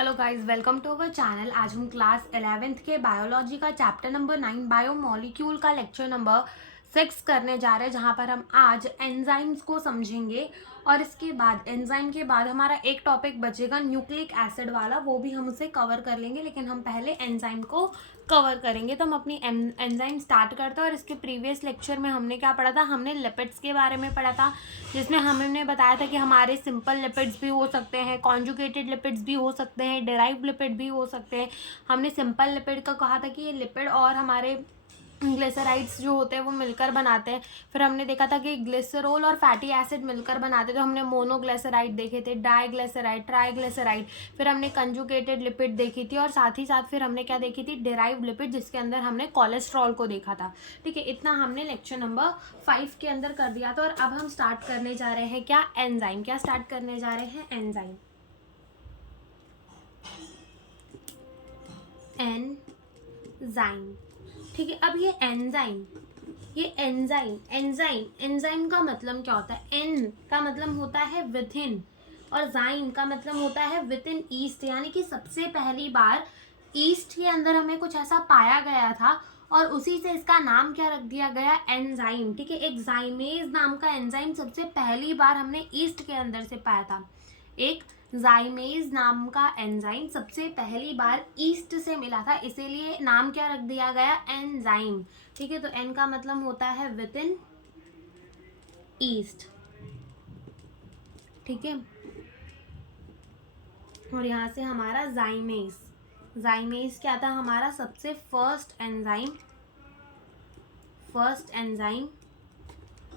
Hello guys, welcome to our channel. आज हम class 11th के बायोलॉजी का चैप्टर नंबर 9 बायोमोलिक्यूल का लेक्चर नंबर 6 करने जा रहे हैं, जहां पर हम आज एंजाइम्स को समझेंगे। और इसके बाद एंजाइम के बाद हमारा एक टॉपिक बचेगा न्यूक्लिक एसिड वाला, वो भी हम उसे कवर कर लेंगे। लेकिन हम पहले एंजाइम को कवर करेंगे, तो हम अपनी एंजाइम स्टार्ट करते हैं। और इसके प्रीवियस लेक्चर में हमने क्या पढ़ा था? हमने लिपिड्स के बारे में पढ़ा था, जिसमें हमने बताया था कि हमारे सिंपल लिपिड्स भी हो सकते हैं, कॉन्जुगेटेड लिपिड्स भी हो सकते हैं, डेराइव्ड लिपिड भी हो सकते हैं। हमने सिंपल लिपिड का कहा था कि ये लिपिड और हमारे ग्लिसराइड्स जो होते हैं वो मिलकर बनाते हैं। फिर हमने देखा था कि ग्लिसरॉल और फैटी एसिड मिलकर बनाते थे। तो हमने मोनोग्लिसराइड देखे थे, डाइग्लिसराइड, ट्राइग्लिसराइड। फिर हमने कंजुगेटेड लिपिड देखी थी, और साथ ही साथ फिर हमने क्या देखी थी? डेराइव्ड लिपिड, जिसके अंदर हमने कोलेस्ट्रॉल को देखा था। ठीक है, इतना हमने लेक्चर नंबर 5 के अंदर कर दिया था। और अब हम स्टार्ट करने जा रहे हैं क्या? एंजाइम। क्या स्टार्ट करने जा रहे हैं? एंजाइम। एंजाइम। ठीक है, अब ये एंजाइम का मतलब क्या होता है? एन का मतलब होता है विद इन, और जाइम का मतलब होता है विद इन ईस्ट। यानी कि सबसे पहली बार ईस्ट के अंदर हमें कुछ ऐसा पाया गया था, और उसी से इसका नाम क्या रख दिया गया? एंजाइम। ठीक है, एक जाइमेज नाम का एंजाइम सबसे पहली बार हमने ईस्ट के अंदर से पाया था। एक जाइमेज नाम का एंजाइम सबसे पहली बार ईस्ट से मिला था, इसीलिए नाम क्या रख दिया गया? एंजाइम। ठीक है, तो एन का मतलब होता है विद इन ईस्ट। ठीक है, और यहाँ से हमारा जाइमेज क्या था? हमारा सबसे फर्स्ट एंजाइम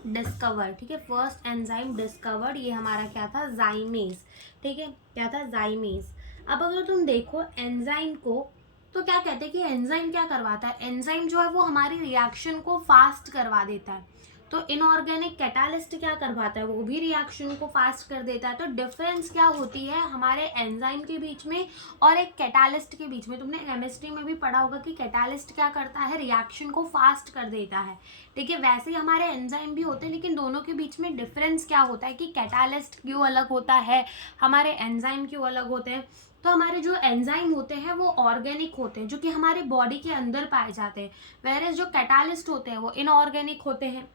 डिस्कवर्ड। ठीक है, फर्स्ट एंजाइम डिस्कवर्ड, ये हमारा क्या था? जाइमेज। ठीक है, क्या था? जाइमेज। अब अगर तुम देखो एंजाइम को, तो क्या कहते हैं कि एंजाइम क्या करवाता है? एंजाइम जो है वो हमारी रिएक्शन को फास्ट करवा देता है। तो इनऑर्गेनिक कैटालिस्ट क्या करवाता है? वो भी रिएक्शन को फास्ट कर देता है। तो डिफरेंस क्या होती है हमारे एंजाइम के बीच में और एक कैटालिस्ट के बीच में? तुमने केमिस्ट्री में भी पढ़ा होगा कि कैटालिस्ट क्या करता है? रिएक्शन को फास्ट कर देता है। ठीक है, वैसे ही हमारे एंजाइम भी होते हैं, लेकिन दोनों के बीच में डिफरेंस क्या होता है कि कैटालिस्ट क्यों अलग होता है, हमारे एंजाइम क्यों अलग होते हैं? तो हमारे जो एंजाइम होते हैं वो ऑर्गेनिक होते हैं, जो कि हमारे बॉडी के अंदर पाए जाते हैं, वेरेज जो कैटालिस्ट होते हैं वो इनऑर्गेनिक होते हैं।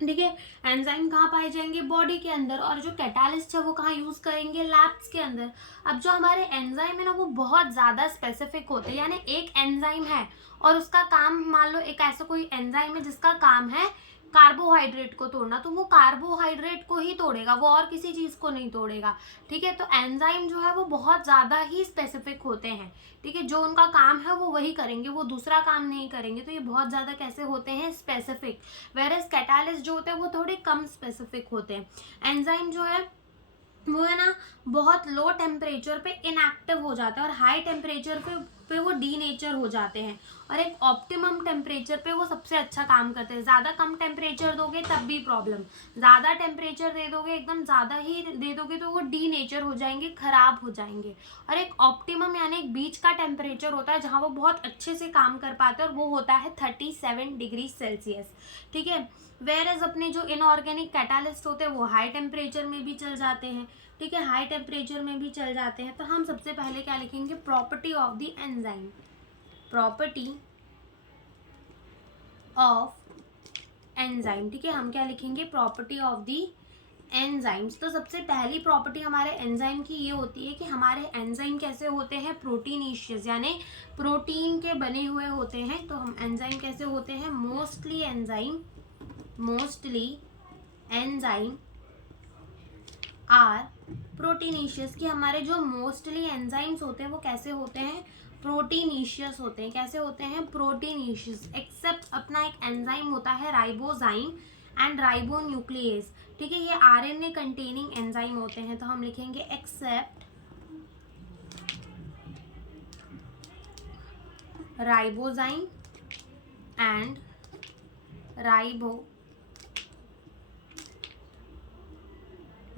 ठीक है, एंजाइम कहाँ पाए जाएंगे? बॉडी के अंदर। और जो कैटालिस्ट है वो कहाँ यूज करेंगे? लैब्स के अंदर। अब जो हमारे एंजाइम है ना, वो बहुत ज्यादा स्पेसिफिक होते हैं। यानी एक एंजाइम है और उसका काम, मान लो एक ऐसा कोई एंजाइम है जिसका काम है कार्बोहाइड्रेट को तोड़ना, तो वो कार्बोहाइड्रेट को ही तोड़ेगा, वो और किसी चीज को नहीं तोड़ेगा। ठीक है, तो एंजाइम जो है वो बहुत ज्यादा ही स्पेसिफिक होते हैं। ठीक है, जो उनका काम है वो वही करेंगे, वो दूसरा काम नहीं करेंगे। तो ये बहुत ज्यादा कैसे होते हैं? स्पेसिफिक। वेरेस कैटालिस्ट जो होते हैं वो थोड़े कम स्पेसिफिक होते हैं। एंजाइम जो है वो है ना, बहुत लो टेम्परेचर पे इनएक्टिव हो जाता है, और हाई टेम्परेचर पे वो डीनेचर हो जाते हैं, और एक ऑप्टिमम टेम्परेचर पे वो सबसे अच्छा काम करते हैं। ज़्यादा कम टेम्परेचर दोगे तब भी प्रॉब्लम, ज़्यादा टेम्परेचर दे दोगे, एकदम ज़्यादा ही दे दोगे तो वो डीनेचर हो जाएंगे, खराब हो जाएंगे। और एक ऑप्टिमम यानी एक बीच का टेम्परेचर होता है जहाँ वो बहुत अच्छे से काम कर पाते हैं, और वो होता है 37 डिग्री सेल्सियस। ठीक है, वेरेज अपने जो इनऑर्गेनिक कैटालिस्ट होते हैं वो हाई टेम्परेचर में भी चल जाते हैं। ठीक है, हाई टेम्परेचर में भी चल जाते हैं। तो हम सबसे पहले क्या लिखेंगे? Property of the enzyme. Property of enzyme. ठीक है, हम क्या लिखेंगे? Property of the enzymes. तो सबसे पहली प्रॉपर्टी हमारे एंजाइम की ये होती है कि हमारे एंजाइम कैसे होते हैं? प्रोटीनेशियस, यानी प्रोटीन के बने हुए होते हैं। तो हम एंजाइम कैसे होते हैं? Mostly enzyme are proteinaceous. कि हमारे जो मोस्टली एंजाइम्स होते हैं वो कैसे होते हैं? प्रोटीनेशियस होते हैं। कैसे होते हैं? प्रोटीनेशियस। एक्सेप्ट अपना एक एंजाइम होता है राइबोजाइम एंड राइबोन्यूक्लियेज। ठीक है, ये आरएनए कंटेनिंग एंजाइम होते हैं। तो हम लिखेंगे except ribozyme and ribo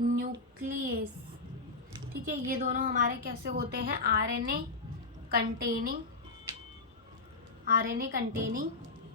nucleus. ठीक है, ये दोनों हमारे कैसे होते हैं? RNA containing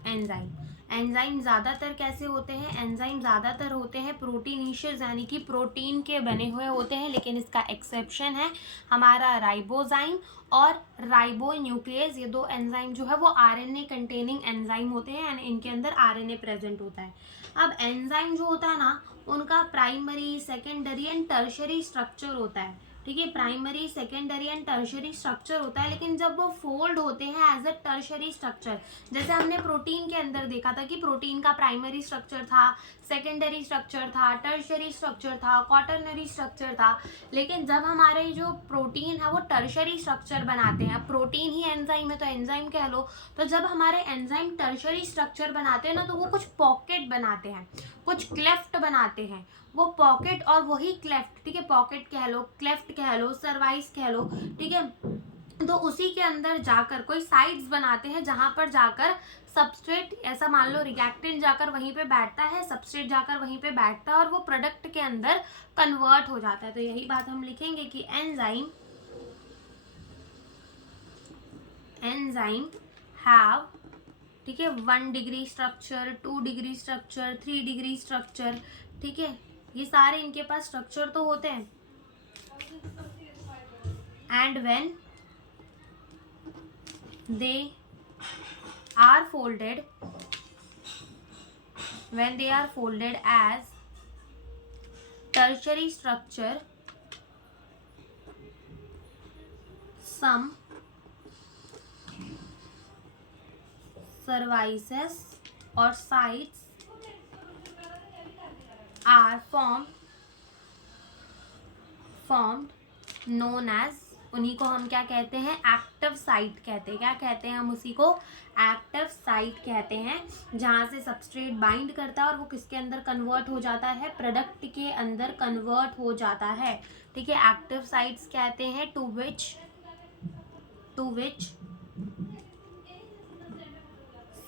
enzyme. एंजाइम ज़्यादातर कैसे होते हैं? एंजाइम ज़्यादातर होते हैं प्रोटीनेशियस, यानी कि प्रोटीन के बने हुए होते हैं, लेकिन इसका एक्सेप्शन है हमारा राइबोजाइम और राइबो न्यूक्लियस। ये दो एंजाइम जो है वो आरएनए कंटेनिंग एंजाइम होते हैं, यानी इनके अंदर आरएनए प्रेजेंट होता है। अब एंजाइम जो होता है ना, उनका primary, secondary and tertiary structure होता है, ठीक है। Primary, secondary and tertiary structure होता है, लेकिन जब वो फोल्ड होते हैं एज अ टर्शरी स्ट्रक्चर, जैसे हमने प्रोटीन के अंदर देखा था कि प्रोटीन का प्राइमरी स्ट्रक्चर था, सेकेंडरी स्ट्रक्चर था, टर्शरी स्ट्रक्चर था, क्वाटरनरी स्ट्रक्चर था, लेकिन जब हमारे जो प्रोटीन है वो टर्शरी स्ट्रक्चर बनाते हैं, प्रोटीन ही एंजाइम है तो एंजाइम कह लो, तो जब हमारे एंजाइम टर्शरी स्ट्रक्चर बनाते हैं ना, तो वो कुछ पॉकेट बनाते हैं, कुछ क्लेफ्ट बनाते हैं। वो पॉकेट और वही क्लेफ्ट, ठीक है, पॉकेट कह लो, क्लेफ्ट कह लो, सर्वाइस कह लो, ठीक है, तो उसी के अंदर जाकर कोई साइड्स बनाते हैं, जहां पर जाकर सबस्ट्रेट, ऐसा मान लो रिएक्टेंट जाकर वहीं पे बैठता है, सबस्ट्रेट जाकर वहीं पे बैठता है और वो प्रोडक्ट के अंदर कन्वर्ट हो जाता है। तो यही बात हम लिखेंगे कि एंजाइम हैव, ठीक है, 1 degree structure, 2 degree structure, 3 degree structure, ठीक है, ये सारे इनके पास स्ट्रक्चर तो होते हैं। And when they are folded as tertiary structure, some services or sites are formed known as, उन्हीं को हम क्या कहते हैं? एक्टिव साइट कहते हैं। क्या कहते हैं हम उसी को? एक्टिव साइट कहते हैं, जहाँ से सबस्ट्रेट बाइंड करता है और वो किसके अंदर कन्वर्ट हो जाता है? प्रोडक्ट के अंदर कन्वर्ट हो जाता है, ठीक है। एक्टिव साइट्स कहते हैं to which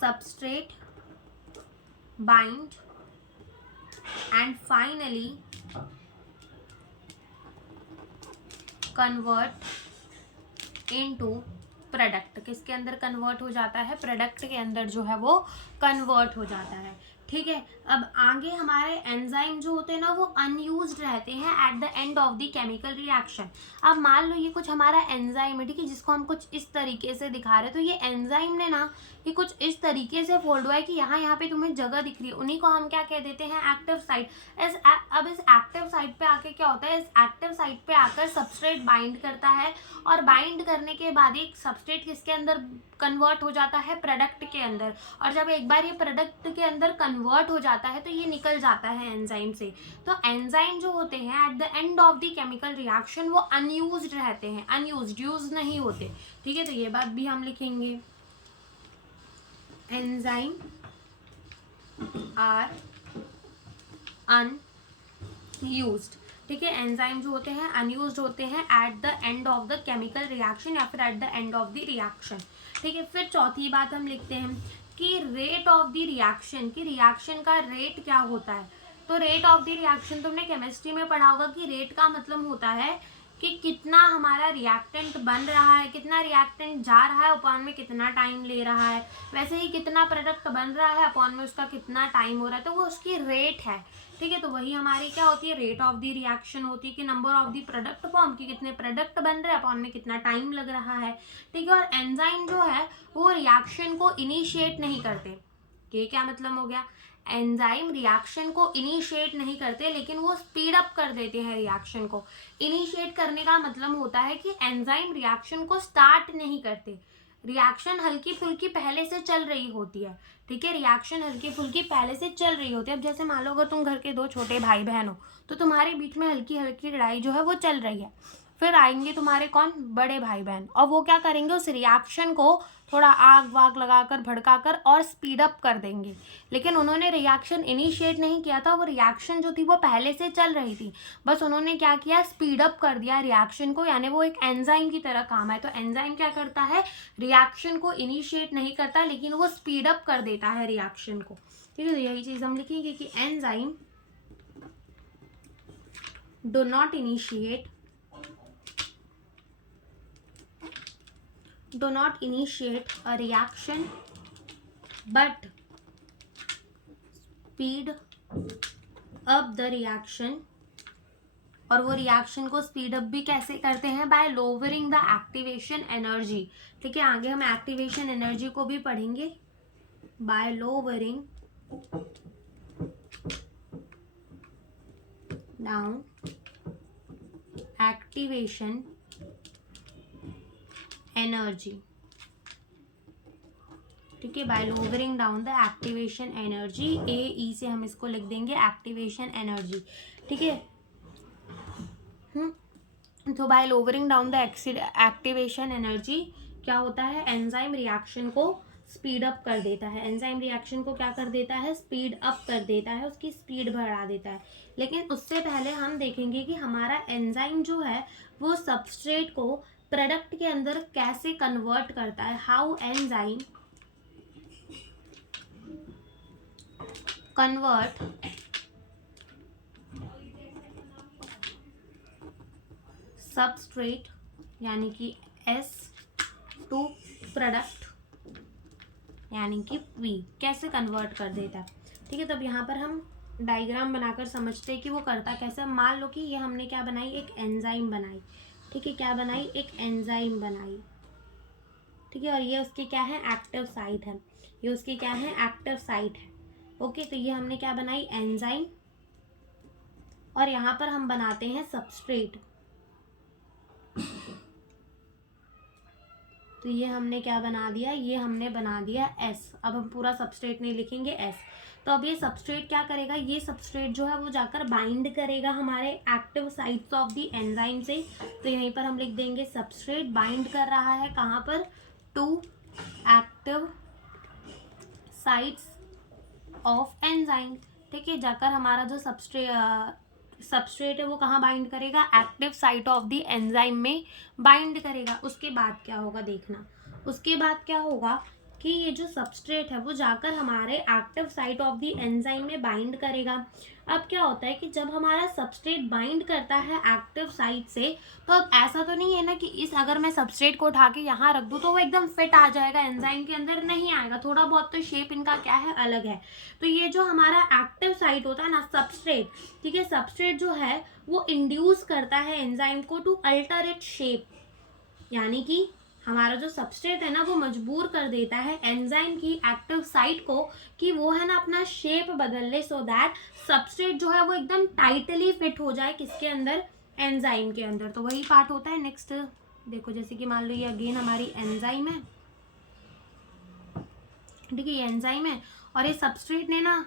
substrate bind and finally convert into product. किसके अंदर कन्वर्ट हो जाता है? प्रोडक्ट के अंदर जो है वो कन्वर्ट हो जाता है, ठीक है। अब आगे हमारे एंजाइम जो होते हैं ना, वो अनयूज्ड रहते हैं at the end of the chemical reaction. अब मान लो ये कुछ हमारा एंजाइम है, ठीक है, जिसको हम कुछ इस तरीके से दिखा रहे हैं, तो ये एंजाइम ने ना ये कुछ इस तरीके से फोल्ड हुआ है कि यहाँ पे तुम्हें जगह दिख रही है, उन्हीं को हम क्या कह देते हैं? Active site. अब इस एक्टिव साइट पे आके क्या होता है? इस एक्टिव साइट पे आकर सबस्ट्रेट बाइंड करता है, और बाइंड करने के बाद एक सबस्ट्रेट किसके अंदर कन्वर्ट हो जाता है? प्रोडक्ट के अंदर। और जब एक बार ये प्रोडक्ट के अंदर कन्वर्ट हो जाता है तो ये निकल जाता है एंजाइम से। तो एंजाइम जो होते हैं at the end of the chemical reaction वो अनयूज्ड रहते हैं, अनयूज्ड, यूज नहीं होते, ठीक है। तो ये बात भी हम लिखेंगे, एंजाइम आर अनयूज्ड, ठीक है। एंजाइम जो होते हैं अनयूज्ड होते हैं at the end of the chemical reaction या फिर at the end of the reaction, ठीक है। फिर चौथी बात हम लिखते हैं कि रेट ऑफ द रिएक्शन, कि रिएक्शन का रेट क्या होता है। तो रेट ऑफ द रिएक्शन तुमने केमिस्ट्री में पढ़ा होगा कि रेट का मतलब होता है कि कितना हमारा रिएक्टेंट बन रहा है, कितना रिएक्टेंट जा रहा है, अपॉन में कितना टाइम ले रहा है। वैसे ही कितना प्रोडक्ट बन रहा है, अपॉन में उसका कितना टाइम हो रहा है, तो वो उसकी रेट है, ठीक है। तो वही हमारी क्या होती है? रेट ऑफ द रिएक्शन होती है, कि number of the product form, की कितने प्रोडक्ट बन रहे हैं, अपॉन में कितना टाइम लग रहा है, ठीक है। और एंजाइम जो है वो रिएक्शन को इनिशिएट नहीं करते। ये क्या मतलब हो गया? एंजाइम रिएक्शन को इनिशिएट नहीं करते, लेकिन वो स्पीड अप कर देते हैं रिएक्शन को। इनिशिएट करने का मतलब होता है कि एंजाइम रिएक्शन को स्टार्ट नहीं करते, रिएक्शन हल्की फुल्की पहले से चल रही होती है, ठीक है। रिएक्शन हल्की फुल्की पहले से चल रही होती है। अब जैसे मान लो अगर तुम घर के दो छोटे भाई बहन हो, तो तुम्हारे बीच में हल्की हल्की लड़ाई जो है वो चल रही है, फिर आएंगे तुम्हारे कौन? बड़े भाई बहन, और वो क्या करेंगे? उस रिएक्शन को थोड़ा आग वाग लगाकर, भड़काकर और स्पीड अप कर देंगे। लेकिन उन्होंने रिएक्शन इनिशिएट नहीं किया था, वो रिएक्शन जो थी वो पहले से चल रही थी, बस उन्होंने क्या किया? स्पीड अप कर दिया रिएक्शन को, यानी वो एक एंजाइम की तरह काम है। तो एंजाइम क्या करता है? रिएक्शन को इनिशिएट नहीं करता, लेकिन वो स्पीड अप कर देता है रिएक्शन को, ठीक है। तो यही चीज हम लिखेंगे कि enzyme do not initiate a reaction but speed up the reaction, और वो रिएक्शन को स्पीड अप भी कैसे करते हैं, by lowering the activation energy. ठीक है, आगे हम एक्टिवेशन एनर्जी को भी पढ़ेंगे। By lowering down activation energy. ठीक है, by lowering down the activation energy, ए से हम इसको लिख देंगे एक्टिवेशन एनर्जी। ठीक है, तो bye lowering down the activation energy क्या होता है, एंजाइम रिएक्शन को स्पीड अप कर देता है। एंजाइम रिएक्शन को क्या कर देता है, स्पीड अप कर देता है, उसकी स्पीड बढ़ा देता है। लेकिन उससे पहले हम देखेंगे कि हमारा एंजाइम जो है वो सबस्ट्रेट को प्रोडक्ट के अंदर कैसे कन्वर्ट करता है। हाउ एंजाइम कन्वर्ट सबस्ट्रेट यानी कि S टू प्रोडक्ट यानी कि P, कैसे कन्वर्ट कर देता है। ठीक है, तब यहाँ पर हम डायग्राम बनाकर समझते हैं कि वो करता कैसे। मान लो कि ये हमने क्या बनाई, एक एंजाइम बनाई। ठीक है, क्या बनाई, एक एंजाइम बनाई। ठीक है, और ये उसकी क्या है, एक्टिव साइट है। ये उसकी क्या है, एक्टिव साइट है। ओके, तो ये हमने क्या बनाई, एंजाइम, और यहाँ पर हम बनाते हैं सबस्ट्रेट। तो ये हमने क्या बना दिया, ये हमने बना दिया S। अब हम पूरा सबस्ट्रेट नहीं लिखेंगे, S। तो अब ये सबस्ट्रेट क्या करेगा, ये सबस्ट्रेट जो है वो जाकर बाइंड करेगा हमारे active sites of the enzyme से। तो यहीं पर हम लिख देंगे सबस्ट्रेट बाइंड कर रहा है कहाँ पर, to active sites of enzyme. ठीक है, जाकर हमारा जो सबस्ट्रेट है वो कहाँ बाइंड करेगा, active site of the enzyme में बाइंड करेगा। उसके बाद क्या होगा देखना, उसके बाद क्या होगा कि ये जो सबस्ट्रेट है वो जाकर हमारे active site of the enzyme में बाइंड करेगा। अब क्या होता है कि जब हमारा सबस्ट्रेट बाइंड करता है एक्टिव साइट से, तो अब ऐसा तो नहीं है ना कि इस अगर मैं सबस्ट्रेट को उठा के यहाँ रख दूँ तो वो एकदम फिट आ जाएगा एंजाइम के अंदर, नहीं आएगा। थोड़ा बहुत तो शेप इनका क्या है, अलग है। तो ये जो हमारा एक्टिव साइट होता है ना सबस्ट्रेट, ठीक है, सबस्ट्रेट जो है वो इंड्यूस करता है एंजाइम को टू अल्टर इट शेप, यानी कि हमारा जो सबस्ट्रेट है ना वो मजबूर कर देता है एंजाइम की एक्टिव साइट को कि वो है ना अपना शेप बदल ले, सो दैट सबस्ट्रेट जो है वो एकदम टाइटली फिट हो जाए किसके अंदर, एंजाइम के अंदर। तो वही पार्ट होता है। नेक्स्ट देखो, जैसे कि मान लो ये अगेन हमारी एंजाइम है। ठीक है, ये एंजाइम है और ये सबस्ट्रेट ने ना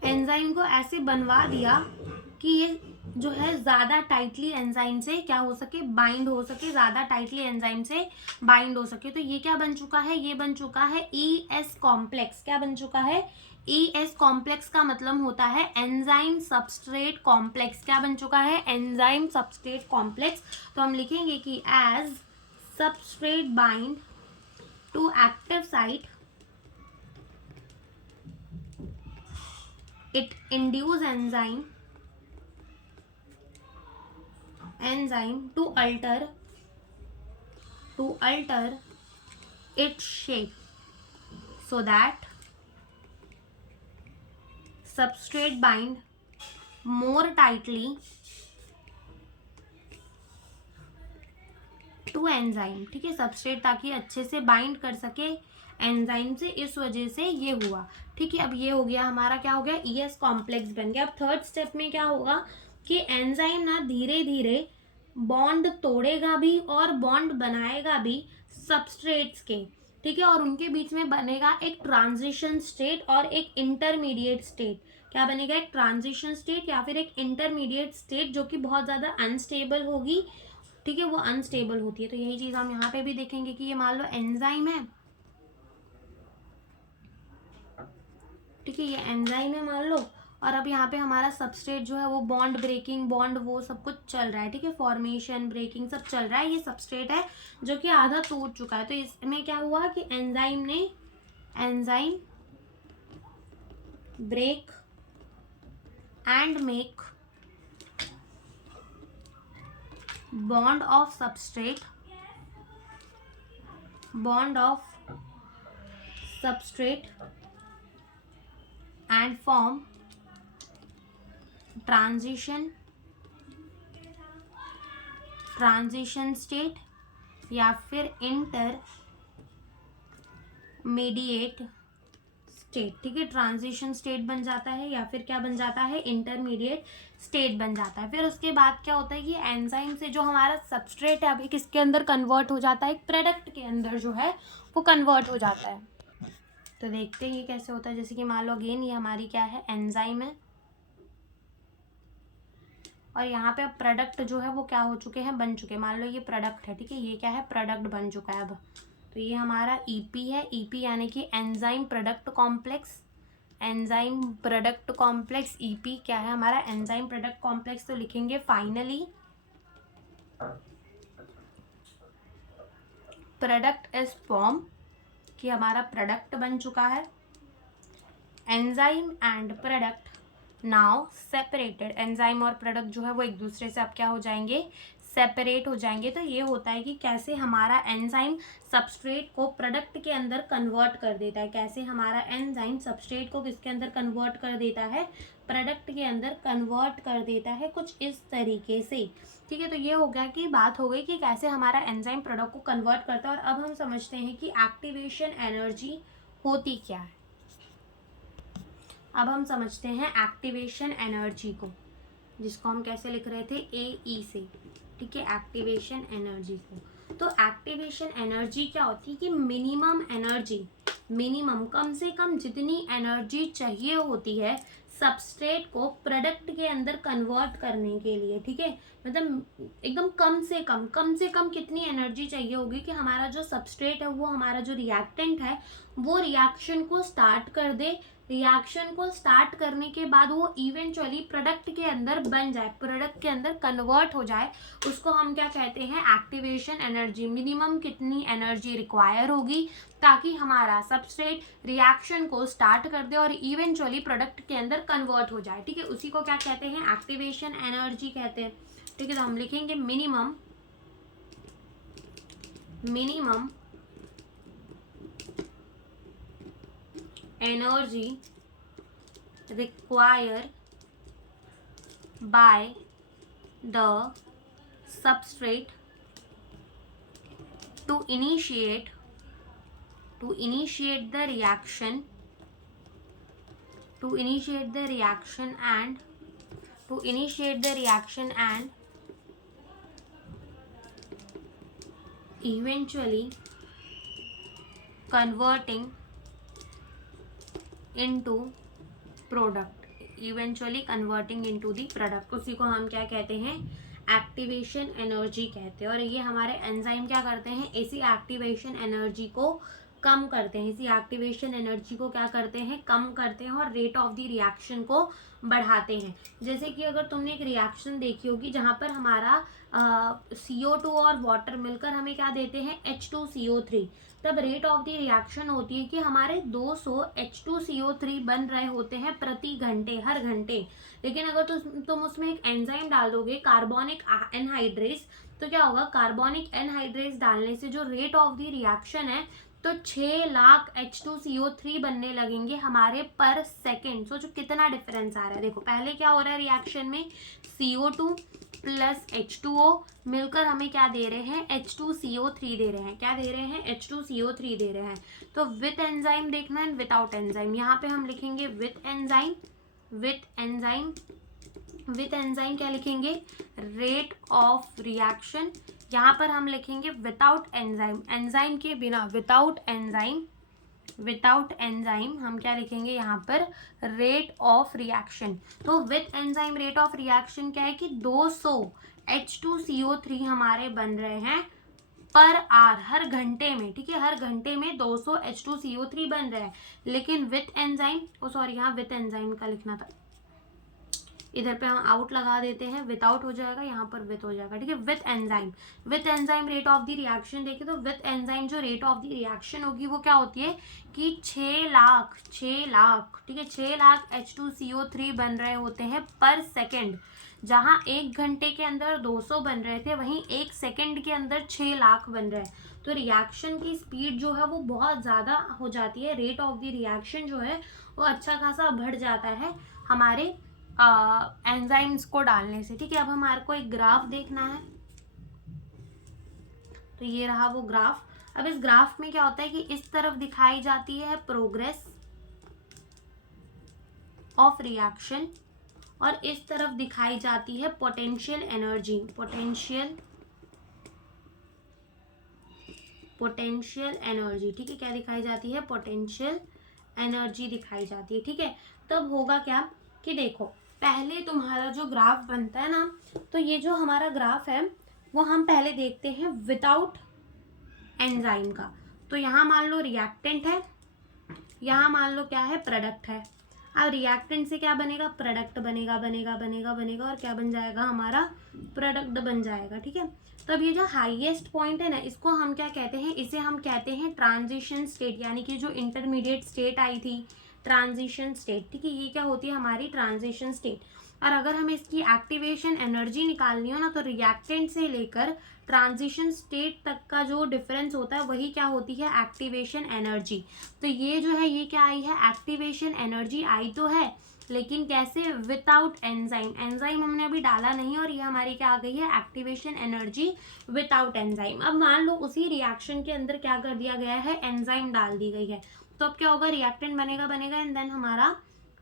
एंजाइम को ऐसे बनवा दिया कि ये जो है ज़्यादा टाइटली एंजाइम से क्या हो सके, बाइंड हो सके, ज़्यादा टाइटली एंजाइम से बाइंड हो सके। तो ये क्या बन चुका है, ये बन चुका है ES कॉम्प्लेक्स। क्या बन चुका है, ES कॉम्प्लेक्स का मतलब होता है एंजाइम सबस्ट्रेट कॉम्प्लेक्स। क्या बन चुका है, एंजाइम सबस्ट्रेट कॉम्प्लेक्स। तो हम लिखेंगे कि as substrate bind to active site it induce enzyme to alter its shape so that substrate bind more tightly to enzyme। ठीक है, सबस्ट्रेट ताकि अच्छे से बाइंड कर सके एंजाइम से, इस वजह से ये हुआ। ठीक है, अब ये हो गया हमारा, क्या हो गया, ES कॉम्प्लेक्स बन गया। अब थर्ड स्टेप में क्या होगा कि एंजाइम ना धीरे धीरे बॉन्ड तोड़ेगा भी और बॉन्ड बनाएगा भी सबस्ट्रेट्स के। ठीक है, और उनके बीच में बनेगा एक ट्रांजिशन स्टेट और एक इंटरमीडिएट स्टेट। क्या बनेगा, एक ट्रांजिशन स्टेट या फिर एक इंटरमीडिएट स्टेट जो कि बहुत ज़्यादा अनस्टेबल होगी। ठीक है, वो अनस्टेबल होती है। तो यही चीज़ हम यहाँ पे भी देखेंगे कि ये मान लो एंजाइम है। ठीक है, ये एंजाइम है मान लो, और अब यहाँ पे हमारा सबस्ट्रेट जो है वो बॉन्ड ब्रेकिंग, बॉन्ड वो सब कुछ चल रहा है। ठीक है, फॉर्मेशन, ब्रेकिंग सब चल रहा है। ये सबस्ट्रेट है जो कि आधा टूट चुका है। तो इसमें क्या हुआ कि enzyme break and make bond of substrate and form transition state या फिर इंटरमीडिएट स्टेट, ठीक है। ट्रांजिशन स्टेट बन जाता है या फिर क्या बन जाता है, इंटरमीडिएट स्टेट बन जाता है। फिर उसके बाद क्या होता है कि एंजाइम से जो हमारा सबस्ट्रेट है अभी किसके अंदर कन्वर्ट हो जाता है, एक प्रोडक्ट के अंदर जो है वो कन्वर्ट हो जाता है। तो देखते हैं ये कैसे होता है। जैसे कि मान लो अगेन ये हमारी क्या है, एंजाइम है, और यहाँ पे अब प्रोडक्ट जो है वो क्या हो चुके हैं, बन चुके हैं। मान लो ये प्रोडक्ट है, ठीक है, ये क्या है, प्रोडक्ट बन चुका है अब। तो ये हमारा ईपी है, ईपी यानी कि enzyme product complex, enzyme product complex, EP क्या है हमारा, एंजाइम प्रोडक्ट कॉम्प्लेक्स। तो लिखेंगे फाइनली प्रोडक्ट इज फॉर्म, कि हमारा प्रोडक्ट बन चुका है। Enzyme and product now separated, enzyme और प्रोडक्ट जो है वो एक दूसरे से अब क्या हो जाएंगे, सेपरेट हो जाएंगे। तो ये होता है कि कैसे हमारा एंजाइम सबस्ट्रेट को प्रोडक्ट के अंदर कन्वर्ट कर देता है, कैसे हमारा एंजाइम सबस्ट्रेट को किसके अंदर कन्वर्ट कर देता है, प्रोडक्ट के अंदर कन्वर्ट कर देता है, कुछ इस तरीके से, ठीक है। तो ये हो गया कि बात हो गई कि कैसे हमारा एंजाइम प्रोडक्ट को कन्वर्ट करता है। और अब हम समझते हैं कि एक्टिवेशन एनर्जी होती क्या है। अब हम समझते हैं एक्टिवेशन एनर्जी को, जिसको हम कैसे लिख रहे थे, AE से, ठीक है, एक्टिवेशन एनर्जी को। तो एक्टिवेशन एनर्जी क्या होती है कि मिनिमम एनर्जी, मिनिमम कम से कम जितनी एनर्जी चाहिए होती है सबस्ट्रेट को प्रोडक्ट के अंदर कन्वर्ट करने के लिए, ठीक है, मतलब एकदम कम से कम कितनी एनर्जी चाहिए होगी कि हमारा जो सबस्ट्रेट है वो, हमारा जो रिएक्टेंट है वो रिएक्शन को स्टार्ट कर दे, रिएक्शन को स्टार्ट करने के बाद वो इवेंचुअली प्रोडक्ट के अंदर बन जाए, प्रोडक्ट के अंदर कन्वर्ट हो जाए, उसको हम क्या कहते हैं, एक्टिवेशन एनर्जी। मिनिमम कितनी एनर्जी रिक्वायर होगी ताकि हमारा सबस्ट्रेट रिएक्शन को स्टार्ट कर दे और इवेंचुअली प्रोडक्ट के अंदर कन्वर्ट हो जाए, ठीक है, उसी को क्या कहते हैं, एक्टिवेशन एनर्जी कहते हैं, ठीक है। तो हम लिखेंगे minimum energy required by the substrate to initiate the reaction and eventually converting into the product, उसी को हम क्या कहते हैं, एक्टिवेशन एनर्जी कहते हैं। और ये हमारे एंजाइम क्या करते हैं, इसी एक्टिवेशन एनर्जी को कम करते हैं, इसी एक्टिवेशन एनर्जी को क्या करते हैं, कम करते हैं और रेट ऑफ द रिएक्शन को बढ़ाते हैं। जैसे कि अगर तुमने एक रिएक्शन देखी होगी जहाँ पर हमारा CO2 और वाटर मिलकर हमें क्या देते हैं, H2CO3, तब रेट ऑफ द रिएक्शन होती है कि हमारे 200 H2CO3 बन रहे होते हैं प्रति घंटे, हर घंटे। लेकिन अगर तुम उसमें एक एंजाइम डाल दोगे, कार्बोनिक एनहाइड्रेस, तो क्या होगा, कार्बोनिक एनहाइड्रेस डालने से जो रेट ऑफ द रिएक्शन है तो 6 लाख H2CO3 बनने लगेंगे हमारे पर सेकेंड। सोचो कितना डिफरेंस आ रहा है। देखो पहले क्या हो रहा है, रिएक्शन में CO2 प्लस H2O मिलकर हमें क्या दे रहे हैं, H2CO3 दे रहे हैं। क्या दे रहे हैं, H2CO3 दे रहे हैं। तो विथ एंजाइम देखना है, विदाउट एंजाइम। यहाँ पे हम लिखेंगे विथ एंजाइम क्या लिखेंगे, रेट ऑफ रिएक्शन। यहाँ पर हम लिखेंगे विदाउट एंजाइम, एंजाइम के बिना, विदाउट एंजाइम हम क्या लिखेंगे यहाँ पर, रेट ऑफ रिएक्शन। तो with enzyme rate of reaction क्या है कि 200 H2CO3 हमारे बन रहे हैं पर आर, हर घंटे में, ठीक है, हर घंटे में 200 H2CO3 बन रहे हैं। लेकिन विथ एंजाइम, यहाँ विथ एंजाइम का लिखना था, इधर पे हम आउट लगा देते हैं, विदाउट हो जाएगा, यहाँ पर विथ हो जाएगा, ठीक है। With enzyme rate of the reaction देखे तो विथ एंजाइम जो रेट ऑफ द रिएक्शन होगी वो क्या होती है कि 6 लाख, ठीक है, 6 लाख H2CO3 बन रहे होते हैं पर सेकेंड। जहाँ 1 घंटे के अंदर 200 बन रहे थे, वहीं 1 सेकेंड के अंदर 6 लाख बन रहे हैं। तो रिएक्शन की स्पीड जो है वो बहुत ज़्यादा हो जाती है, रेट ऑफ द रिएक्शन जो है वो अच्छा खासा बढ़ जाता है हमारे एंजाइम्स को डालने से, ठीक है। अब हमारे को एक ग्राफ देखना है, तो ये रहा वो ग्राफ। अब इस ग्राफ में क्या होता है कि इस तरफ दिखाई जाती है प्रोग्रेस ऑफ रिएक्शन और इस तरफ दिखाई जाती है पोटेंशियल एनर्जी, पोटेंशियल एनर्जी, ठीक है। क्या दिखाई जाती है? पोटेंशियल एनर्जी दिखाई जाती है, ठीक है। तब होगा क्या कि देखो, पहले तुम्हारा जो ग्राफ बनता है ना, तो ये जो हमारा ग्राफ है वो हम पहले देखते हैं विदाउट एंजाइम का। तो यहाँ मान लो रिएक्टेंट है, यहाँ मान लो क्या है? प्रोडक्ट है। अब रिएक्टेंट से क्या बनेगा? प्रोडक्ट बनेगा, बनेगा बनेगा बनेगा, और क्या बन जाएगा? हमारा प्रोडक्ट बन जाएगा, ठीक है। तो अब ये जो हाईएस्ट पॉइंट है ना, इसको हम क्या कहते हैं? इसे हम कहते हैं ट्रांजिशन स्टेट, यानी कि जो इंटरमीडिएट स्टेट आई थी, ट्रांजिशन स्टेट, ठीक है। ये क्या होती है? हमारी ट्रांजिशन स्टेट। और अगर हमें इसकी एक्टिवेशन एनर्जी निकालनी हो ना, तो रिएक्टेंट से लेकर ट्रांजिशन स्टेट तक का जो डिफरेंस होता है वही क्या होती है? Activation energy. तो ये जो है, ये क्या आई है? एक्टिवेशन एनर्जी आई तो है, लेकिन कैसे? Without enzyme. एंजाइम हमने अभी डाला नहीं, और ये हमारी क्या आ गई है? Activation energy without enzyme. अब मान लो उसी रिएक्शन के अंदर क्या कर दिया गया है? एंजाइम डाल दी गई है, तो अब क्या होगा? रिएक्टेंट बनेगा, बनेगा, एंड देन हमारा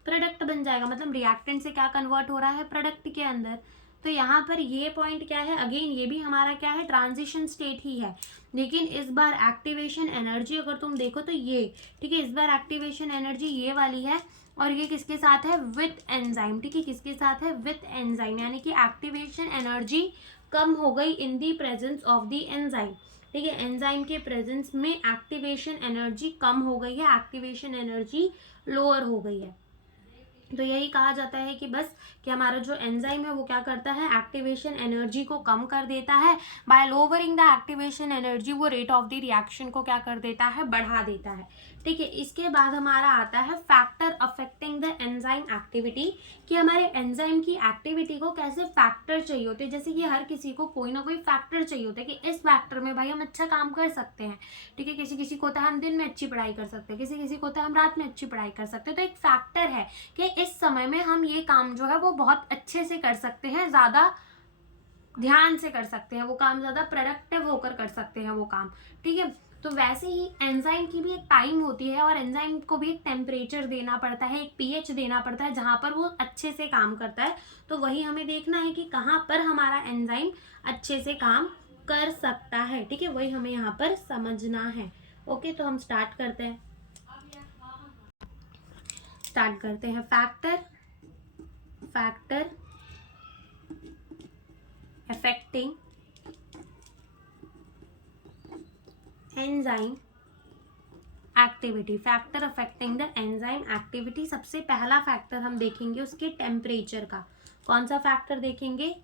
प्रोडक्ट बन जाएगा। मतलब रिएक्टेंट से क्या कन्वर्ट हो रहा है? प्रोडक्ट के अंदर। तो यहाँ पर ये पॉइंट क्या है? अगेन ये भी हमारा क्या है? ट्रांजिशन स्टेट ही है, लेकिन इस बार एक्टिवेशन एनर्जी अगर तुम देखो तो ये, ठीक है, इस बार एक्टिवेशन एनर्जी ये वाली है, और ये किसके साथ है? विथ एंजाइम, ठीक है। किसके साथ है? विथ एंजाइम, यानी कि एक्टिवेशन एनर्जी कम हो गई in the presence of the enzyme, ठीक है। एंजाइम के प्रेजेंस में एक्टिवेशन एनर्जी कम हो गई है, एक्टिवेशन एनर्जी लोअर हो गई है। तो यही कहा जाता है कि बस कि हमारा जो एंजाइम है वो क्या करता है? एक्टिवेशन एनर्जी को कम कर देता है। By lowering the activation energy वो रेट ऑफ द रिएक्शन को क्या कर देता है? बढ़ा देता है, ठीक है। इसके बाद हमारा आता है factor affecting the enzyme activity, कि हमारे एंजाइम की एक्टिविटी को कैसे फैक्टर चाहिए होते हैं। जैसे कि हर किसी को कोई ना कोई फैक्टर चाहिए होता है कि इस फैक्टर में भाई हम अच्छा काम कर सकते हैं, ठीक है। किसी किसी को होता है हम दिन में अच्छी पढ़ाई कर सकते हैं, किसी किसी को होता है हम रात में अच्छी पढ़ाई कर सकते हैं। तो एक फैक्टर है कि इस समय में हम ये काम जो है वो बहुत अच्छे से कर सकते हैं, ज़्यादा ध्यान से कर सकते हैं वो काम, ज़्यादा प्रोडक्टिव होकर कर सकते हैं वो काम, ठीक है। तो वैसे ही एंजाइम की भी एक टाइम होती है, और एंजाइम को भी एक टेम्परेचर देना पड़ता है, एक पीएच देना पड़ता है, जहाँ पर वो अच्छे से काम करता है। तो वही हमें देखना है कि कहाँ पर हमारा एंजाइम अच्छे से काम कर सकता है, ठीक है। वही हमें यहाँ पर समझना है। ओके, तो हम स्टार्ट करते हैं। Factor affecting enzyme activity. Factor affecting the enzyme activity, सबसे पहला फैक्टर हम देखेंगे उसके टेम्परेचर का। कौन सा फैक्टर देखेंगे?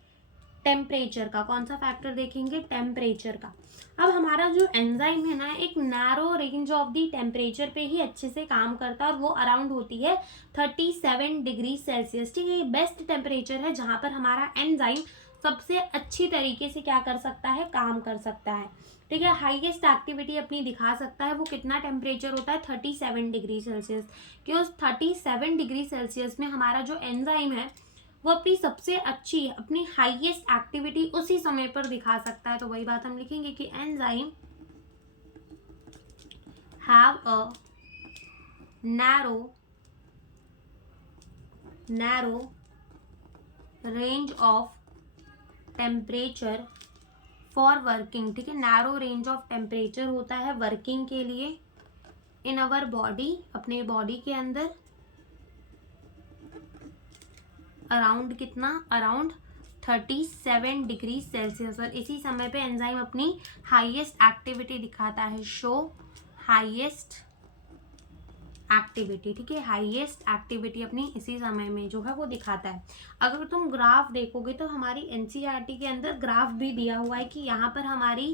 टेम्परेचर का। कौन सा फैक्टर देखेंगे? टेम्परेचर का। अब हमारा जो एंजाइम है ना, एक narrow range of the temperature पे ही अच्छे से काम करता है, और वो अराउंड होती है 37 डिग्री सेल्सियस, ठीक है। ये बेस्ट टेम्परेचर है जहाँ पर हमारा एंजाइम सबसे अच्छी तरीके से क्या कर सकता है? काम कर सकता है, ठीक है। हाईएस्ट एक्टिविटी अपनी दिखा सकता है। वो कितना टेम्परेचर होता है? 37 डिग्री सेल्सियस। कि उस 37 डिग्री सेल्सियस में हमारा जो एंजाइम है वो अपनी सबसे अच्छी, अपनी हाईएस्ट एक्टिविटी उसी समय पर दिखा सकता है। तो वही बात हम लिखेंगे कि enzyme have a narrow range of temperature for working, ठीक है। नैरो रेंज ऑफ टेम्परेचर होता है वर्किंग के लिए इन अवर बॉडी, अपने बॉडी के अंदर, अराउंड कितना? Around 37 degree Celsius. और इसी समय पे एंजाइम अपनी हाईएस्ट एक्टिविटी दिखाता है। शो हाईएस्ट एक्टिविटी, ठीक है। हाईएस्ट एक्टिविटी अपनी इसी समय में जो है वो दिखाता है। अगर तुम ग्राफ देखोगे तो हमारी एनसीईआरटी के अंदर ग्राफ भी दिया हुआ है कि यहाँ पर हमारी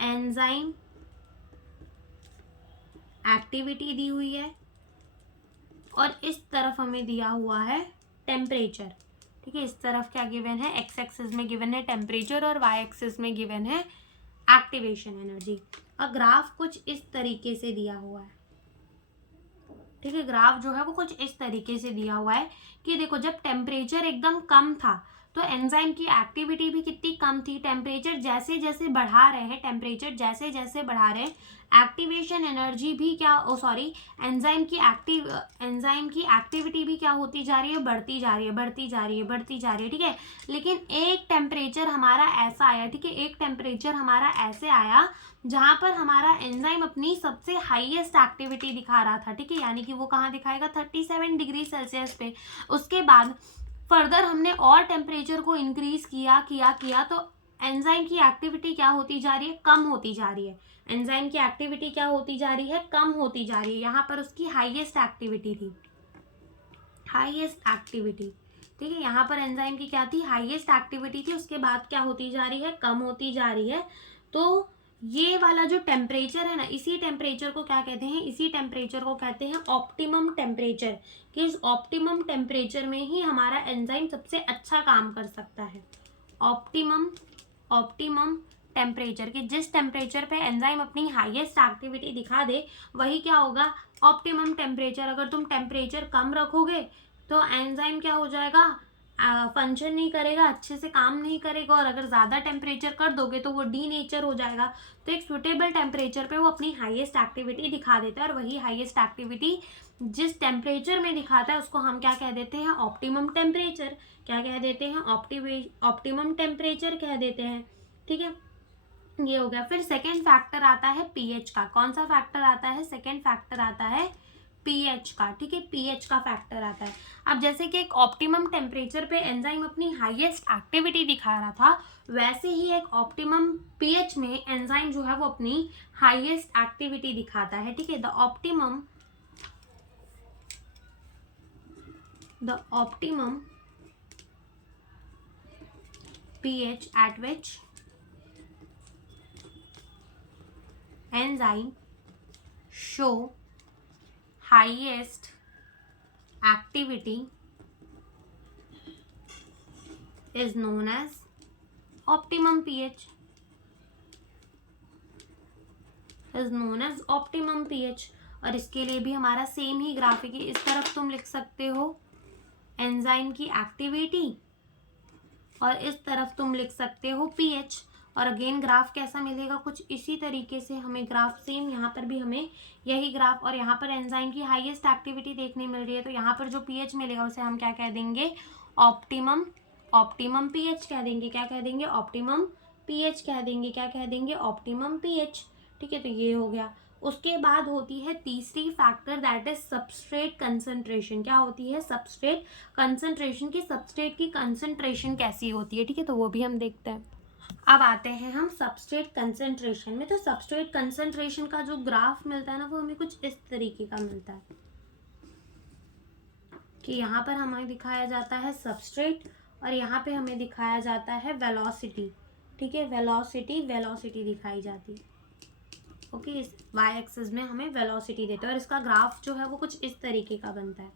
एंजाइम एक्टिविटी दी हुई है, और इस तरफ हमें दिया हुआ है टेम्परेचर, ठीक है। इस तरफ क्या गिवन है? एक्स एक्सिस में गिवन है टेम्परेचर, और वाई एक्सिस में गिवन है एक्टिवेशन एनर्जी। और ग्राफ कुछ इस तरीके से दिया हुआ है। ठीक है, ग्राफ जो है वो कुछ इस तरीके से दिया हुआ है कि देखो जब टेम्परेचर एकदम कम था तो एंजाइम की एक्टिविटी भी कितनी कम थी। टेम्परेचर जैसे जैसे बढ़ा रहे हैं, टेम्परेचर जैसे जैसे बढ़ा रहे हैं, एक्टिवेशन एनर्जी भी क्या एंजाइम की एक्टिविटी भी क्या होती जा रही है, बढ़ती जा रही है, बढ़ती जा रही है, बढ़ती जा रही है। ठीक है, लेकिन एक टेम्परेचर हमारा ऐसा आया, ठीक है, एक टेम्परेचर हमारा ऐसे आया जहां पर हमारा एंजाइम अपनी सबसे हाईएस्ट एक्टिविटी दिखा रहा था। ठीक है, यानी कि वो कहाँ दिखाएगा, 37 डिग्री सेल्सियस पे। उसके बाद फर्दर हमने और टेम्परेचर को इंक्रीज किया तो एंजाइम की एक्टिविटी क्या होती जा रही है, कम होती जा रही है। एंजाइम की एक्टिविटी क्या होती जा रही है, कम होती जा रही है। यहाँ पर उसकी हाईएस्ट एक्टिविटी थी, हाईएस्ट एक्टिविटी। ठीक है, यहाँ पर एंजाइम की क्या थी, हाईएस्ट एक्टिविटी थी। उसके बाद क्या होती जा रही है, कम होती जा रही है। तो ये वाला जो टेम्परेचर है ना, इसी टेम्परेचर को क्या कहते हैं, इसी टेम्परेचर को कहते हैं ऑप्टिमम टेम्परेचर। कि इस ऑप्टिमम टेम्परेचर में ही हमारा एंजाइम सबसे अच्छा काम कर सकता है। ऑप्टिमम टेम्परेचर, कि जिस टेम्परेचर पे एंजाइम अपनी हाईएस्ट एक्टिविटी दिखा दे वही क्या होगा, ऑप्टिमम टेम्परेचर। अगर तुम टेम्परेचर कम रखोगे तो एंजाइम क्या हो जाएगा, फंक्शन नहीं करेगा, अच्छे से काम नहीं करेगा। और अगर ज़्यादा टेम्परेचर कर दोगे तो वो डीनेचर हो जाएगा। तो एक सुटेबल टेम्परेचर पे वो अपनी हाईएस्ट एक्टिविटी दिखा देता है, और वही हाईएस्ट एक्टिविटी जिस टेम्परेचर में दिखाता है उसको हम क्या कह देते हैं, ऑप्टिमम टेम्परेचर। क्या कह देते हैं, ऑप्टिमम टेम्परेचर कह देते हैं। ठीक है, ये हो गया। फिर सेकेंड फैक्टर आता है पीएच का। कौन सा फैक्टर आता है, सेकेंड फैक्टर आता है पीएच का। ठीक है, पीएच का फैक्टर आता है। अब जैसे कि एक ऑप्टिमम टेम्परेचर पे एंजाइम अपनी हाईएस्ट एक्टिविटी दिखा रहा था, वैसे ही एक ऑप्टिमम पीएच में एंजाइम जो है वो अपनी हाईएस्ट एक्टिविटी दिखाता है। ठीक है, the optimum pH at which enzyme show highest activity is known as optimum pH, is known as optimum pH। और इसके लिए भी हमारा सेम ही ग्राफ है कि इस तरफ तुम लिख सकते हो एंजाइम की एक्टिविटी और इस तरफ तुम लिख सकते हो पीएच। और अगेन ग्राफ कैसा मिलेगा, कुछ इसी तरीके से हमें ग्राफ सेम, यहाँ पर भी हमें यही ग्राफ, और यहाँ पर एंजाइम की हाईएस्ट एक्टिविटी देखने मिल रही है। तो यहाँ पर जो पीएच मिलेगा उसे हम क्या कह देंगे, ऑप्टिमम पीएच कह देंगे। क्या कह देंगे, ऑप्टिमम पीएच कह देंगे। क्या कह देंगे, ऑप्टिमम पीएच। ठीक है, तो ये हो गया। उसके बाद होती है तीसरी factor, that is substrate concentration. क्या होती है, सबस्ट्रेट कंसंट्रेशन। की सबस्ट्रेट की कंसंट्रेशन कैसी होती है। ठीक है, तो वो भी हम देखते हैं। अब आते हैं हम सबस्ट्रेट कंसंट्रेशन में। तो सबस्ट्रेट कंसंट्रेशन का जो ग्राफ मिलता है ना, वो हमें कुछ इस तरीके का मिलता है कि यहाँ पर हमें दिखाया जाता है सबस्ट्रेट और यहाँ पे हमें दिखाया जाता है वेलोसिटी। ठीक है, वेलोसिटी दिखाई जाती है। ओके, इस वाई एक्सिस में हमें वेलोसिटी देता है और इसका ग्राफ जो है वो कुछ इस तरीके का बनता है।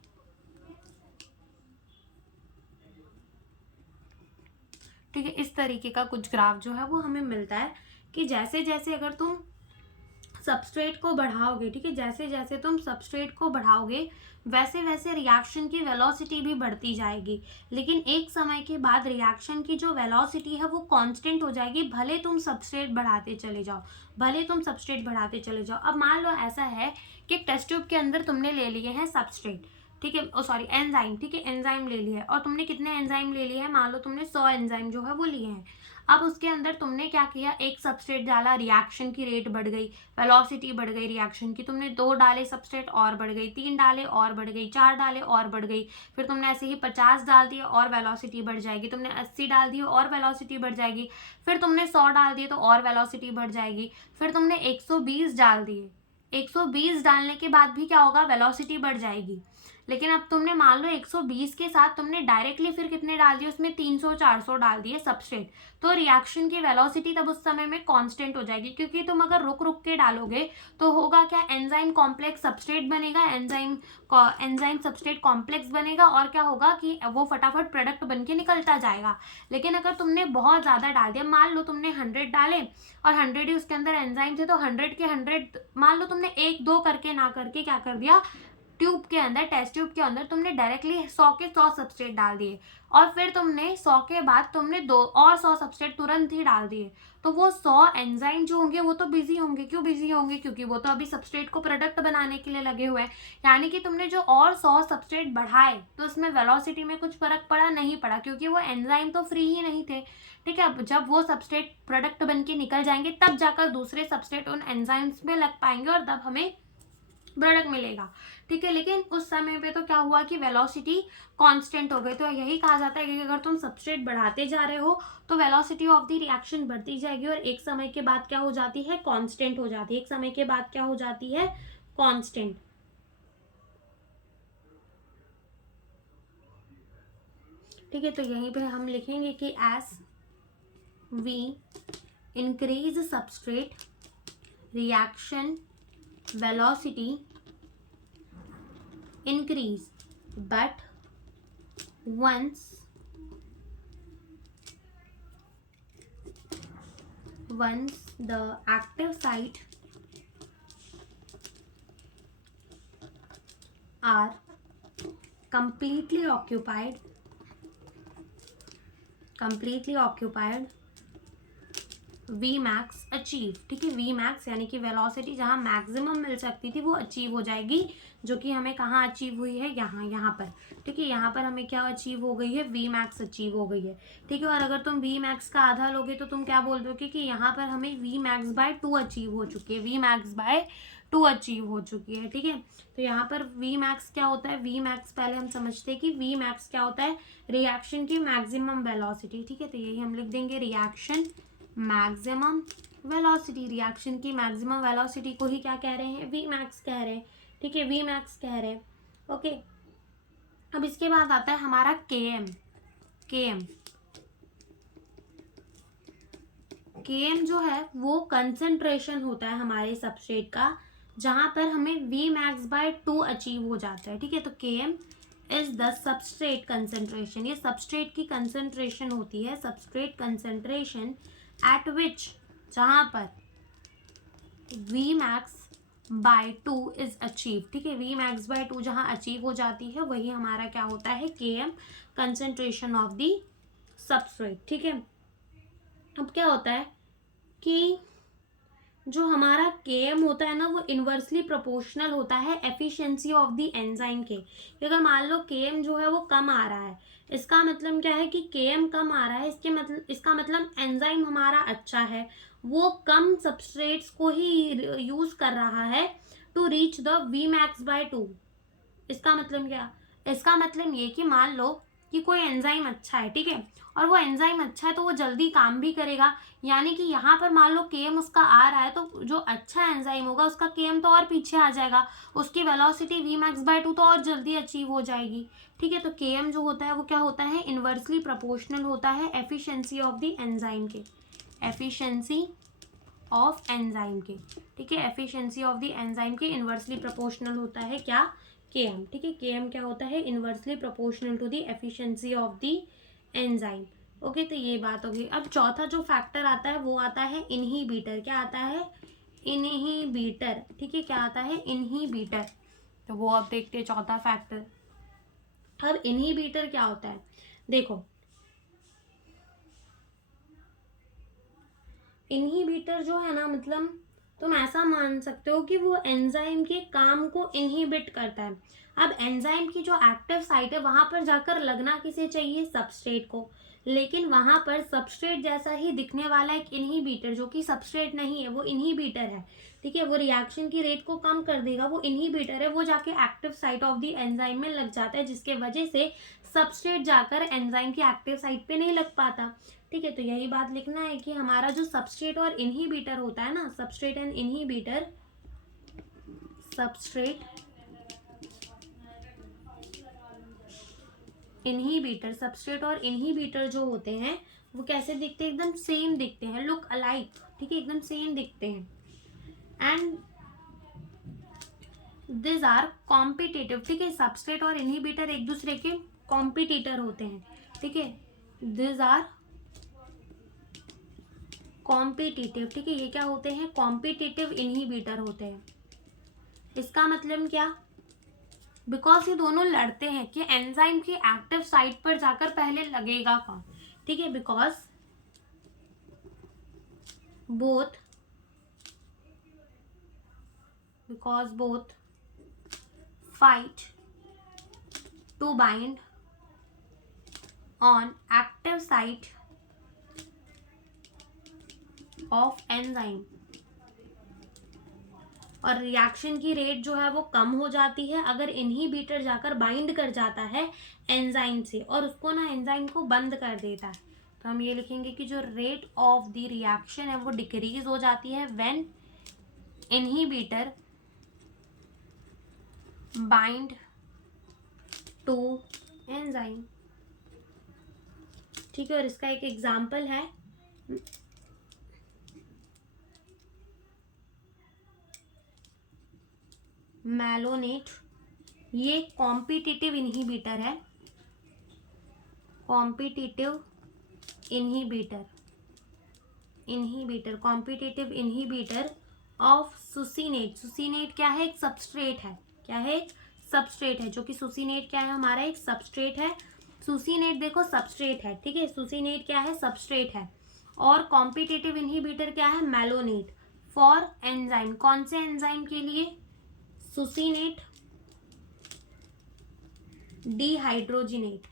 ठीक है, इस तरीके का कुछ ग्राफ जो है वो हमें मिलता है कि जैसे जैसे अगर तुम सबस्ट्रेट को बढ़ाओगे, ठीक है, जैसे जैसे तुम सबस्ट्रेट को बढ़ाओगे वैसे वैसे रिएक्शन की वेलोसिटी भी बढ़ती जाएगी। लेकिन एक समय के बाद रिएक्शन की जो वेलोसिटी है वो कांस्टेंट हो जाएगी, भले तुम सबस्ट्रेट बढ़ाते चले जाओ, अब मान लो ऐसा है कि टेस्ट ट्यूब के अंदर तुमने ले लिए हैं सबस्ट्रेट, ठीक है, एंजाइम। ठीक है, एंजाइम ले लिया है और तुमने कितने एंजाइम ले लिए हैं, मान लो तुमने 100 एंजाइम जो है वो लिए हैं। अब उसके अंदर तुमने क्या किया, एक सबस्ट्रेट डाला, रिएक्शन की रेट बढ़ गई, वेलोसिटी बढ़ गई रिएक्शन की। तुमने 2 डाले सबस्ट्रेट और बढ़ गई, 3 डाले और बढ़ गई, 4 डाले और बढ़ गई। फिर तुमने ऐसे ही 50 डाल दिए और वेलोसिटी बढ़ जाएगी। तुमने 80 डाल दिए और वेलोसिटी बढ़ जाएगी। फिर तुमने 100 डाल दिए तो और वेलोसिटी बढ़ जाएगी। फिर तुमने 120 डाल दिए, 120 डालने के बाद भी क्या होगा, वेलोसिटी बढ़ जाएगी। लेकिन अब तुमने मान लो 120 के साथ तुमने डायरेक्टली फिर कितने डाल दिए, उसमें 300-400 डाल दिए सबस्ट्रेट, तो रिएक्शन की वेलोसिटी तब उस समय में कांस्टेंट हो जाएगी। क्योंकि तुम अगर रुक रुक के डालोगे तो होगा क्या, एंजाइम कॉम्प्लेक्स सबस्ट्रेट बनेगा, एंजाइम सबस्ट्रेट कॉम्प्लेक्स बनेगा और क्या होगा कि वो फटाफट प्रोडक्ट बन के निकलता जाएगा। लेकिन अगर तुमने बहुत ज़्यादा डाल दिया, मान लो तुमने 100 डाले और 100 ही उसके अंदर एंजाइम थे, तो 100 के 100 मान लो तुमने 1-2 करके ना करके क्या कर दिया, ट्यूब के अंदर, टेस्ट ट्यूब के अंदर तुमने डायरेक्टली 100 के 100 सबस्ट्रेट डाल दिए और फिर तुमने 100 के बाद तुमने 2 और 100 सबस्ट्रेट तुरंत ही डाल दिए, तो वो 100 एंजाइम जो होंगे वो तो बिजी होंगे। क्यों बिजी होंगे? क्योंकि वो तो अभी सबस्ट्रेट को प्रोडक्ट बनाने के लिए लगे हुए हैं। यानी कि तुमने जो और 100 सबस्ट्रेट बढ़ाए तो उसमें वेलोसिटी में कुछ फर्क पड़ा? नहीं पड़ा, क्योंकि वो एंजाइम तो फ्री ही नहीं थे। ठीक है, अब जब वो सबस्ट्रेट प्रोडक्ट बन के निकल जाएंगे तब जाकर दूसरे सबस्ट्रेट उन एंजाइम्स में लग पाएंगे और तब हमें प्रोडक्ट मिलेगा। ठीक है, लेकिन उस समय पे तो क्या हुआ कि वेलोसिटी कांस्टेंट हो गई। तो यही कहा जाता है कि अगर तुम सबस्ट्रेट बढ़ाते जा रहे हो तो वेलोसिटी ऑफ द रिएक्शन बढ़ती जाएगी और एक समय के बाद क्या हो जाती है? कांस्टेंट हो जाती है। एक समय के बाद क्या हो जाती है? कांस्टेंट। ठीक है, तो यहीं पे हम लिखेंगे कि as we increase substrate reaction velocity increase, but once the active site are completely occupied V max achieve. ठीक है, वी मैक्स यानी कि वेलोसिटी जहाँ मैक्सिमम मिल सकती थी वो अचीव हो जाएगी, जो कि हमें कहाँ अचीव हुई है? यहाँ पर। ठीक है, यहाँ पर हमें क्या अचीव हो गई है? वी मैक्स अचीव हो गई है। ठीक है, और अगर तुम वी मैक्स का आधा लोगे तो तुम क्या बोल दोगे कि यहाँ पर हमें वी मैक्स बाय 2 अचीव हो चुकी है, वी मैक्स बाय 2 अचीव हो चुकी है। ठीक है, तो यहाँ पर वी मैक्स क्या होता है? वी मैक्स पहले हम समझते हैं कि वी मैक्स क्या होता है? रिएक्शन की मैक्सिमम वेलोसिटी। ठीक है, तो यही हम लिख देंगे, रिएक्शन मैक्सिमम वेलोसिटी। रिएक्शन की मैक्सिमम वेलोसिटी को ही क्या कह रहे हैं? वी मैक्स कह रहे हैं। ठीक है, वी मैक्स कह रहे हैं। ओके, अब इसके बाद आता है हमारा केएम। केएम जो है वो कंसंट्रेशन होता है हमारे सबस्ट्रेट का, जहां पर हमें वी मैक्स बाय 2 अचीव हो जाता है। ठीक है, तो KM is the substrate concentration. ये सबस्ट्रेट की कंसंट्रेशन होती है, सबस्ट्रेट कंसंट्रेशन एट विच, जहां पर V max by 2 is achieve. ठीक है, वी मैक्स बाय 2 जहां अचीव हो जाती है वही हमारा क्या होता है? KM, concentration of the substrate. ठीक है, अब क्या होता है कि जो हमारा केएम होता है ना वो इन्वर्सली प्रोपोर्शनल होता है एफिशिएंसी ऑफ द एंजाइम के। अगर मान लो केएम जो है वो कम आ रहा है, इसका मतलब क्या है कि केएम कम आ रहा है, इसका मतलब एंजाइम हमारा अच्छा है, वो कम सबस्ट्रेट्स को ही यूज कर रहा है to reach the V max by 2। इसका मतलब क्या? इसका मतलब ये कि मान लो कि कोई एंजाइम अच्छा है, ठीक है, और वो एंजाइम अच्छा है तो वो जल्दी काम भी करेगा। यानी कि यहाँ पर मान लो केएम उसका आ रहा है तो जो अच्छा एंजाइम होगा उसका केएम तो और पीछे आ जाएगा, उसकी वेलोसिटी वी मैक्स बाय 2 तो और जल्दी अचीव हो जाएगी। ठीक है, तो केएम जो होता है वो क्या होता है? इन्वर्सली प्रोपोर्शनल होता है एफिशिएंसी ऑफ द एंजाइम के, एफिशिएंसी ऑफ एंजाइम के। ठीक है, एफिशिएंसी ऑफ द एंजाइम के इन्वर्सली प्रोपोर्शनल होता है क्या? केएम। ठीक है, केएम क्या होता है? Inversely proportional to the efficiency of the enzyme. Okay, तो ये बात होगी। अब चौथा जो फैक्टर आता है वो आता है इनहिबिटर। क्या आता है? इनहिबिटर। ठीक है, क्या आता है? इनहिबिटर। तो वो अब देखते हैं चौथा फैक्टर। अब इनहिबिटर क्या होता है? देखो, इनहिबिटर जो है ना, मतलब तुम ऐसा मान सकते हो कि वो एंजाइम के काम को इनहिबिट करता है। अब एंजाइम की जो एक्टिव साइट है वहां पर जाकर लगना किसे चाहिए? सबस्ट्रेट को। लेकिन वहां पर सबस्ट्रेट जैसा ही दिखने वाला एक इनहिबिटर, जो कि सबस्ट्रेट नहीं है, वो इनहिबिटर है। ठीक है, वो रिएक्शन की रेट को कम कर देगा, वो इनहिबिटर है, वो जाके active site of the enzyme में लग जाता है, जिसके वजह से सबस्ट्रेट जाकर एंजाइम की एक्टिव साइट पे नहीं लग पाता। ठीक है, तो यही बात लिखना है कि हमारा जो सबस्ट्रेट और इनहिबिटर होता है ना, substrate and inhibitor, substrate inhibitor, substrate और इनहिबिटर जो होते हैं वो कैसे दिखते हैं? एकदम सेम दिखते हैं, लुक अलाइक। ठीक है, एकदम सेम दिखते हैं। And this are competitive. ठीक है, सबस्ट्रेट और इनहिबिटर एक दूसरे के कॉम्पिटिटर होते हैं। ठीक है, दिस आर कॉम्पिटिटिव। ठीक है, ये क्या होते हैं? कॉम्पिटिटिव इनहिबिटर होते हैं। इसका मतलब क्या? बिकॉज ये दोनों लड़ते हैं कि एंजाइम की एक्टिव साइट पर जाकर पहले लगेगा कौन, ठीक है, because both fight to bind on active site of enzyme, और रिएक्शन की रेट जो है वो कम हो जाती है अगर इनहिबिटर जाकर बाइंड कर जाता है एंजाइम से और उसको ना एंजाइम को बंद कर देता है। तो हम ये लिखेंगे कि जो रेट ऑफ द रिएक्शन है वो डिक्रीज हो जाती है when inhibitor bind to enzyme, ठीक है। और इसका एक एग्जाम्पल है मैलोनेट, ये कॉम्पिटिटिव इनहिबिटर है, competitive inhibitor of succinate. Succinate क्या है, एक सबस्ट्रेट है, क्या है, एक सबस्ट्रेट है, जो कि सुसीनेट क्या है, हमारा एक सबस्ट्रेट है। सुसीनेट देखो सबस्ट्रेट है, ठीक है, सुसीनेट क्या है, सबस्ट्रेट है। और कॉम्पिटिटिव इनहिबिटर क्या है, मैलोनेट, फॉर एंजाइम, कौन से एंजाइम के लिए, सुसीनेट डिहाइड्रोजिनेट।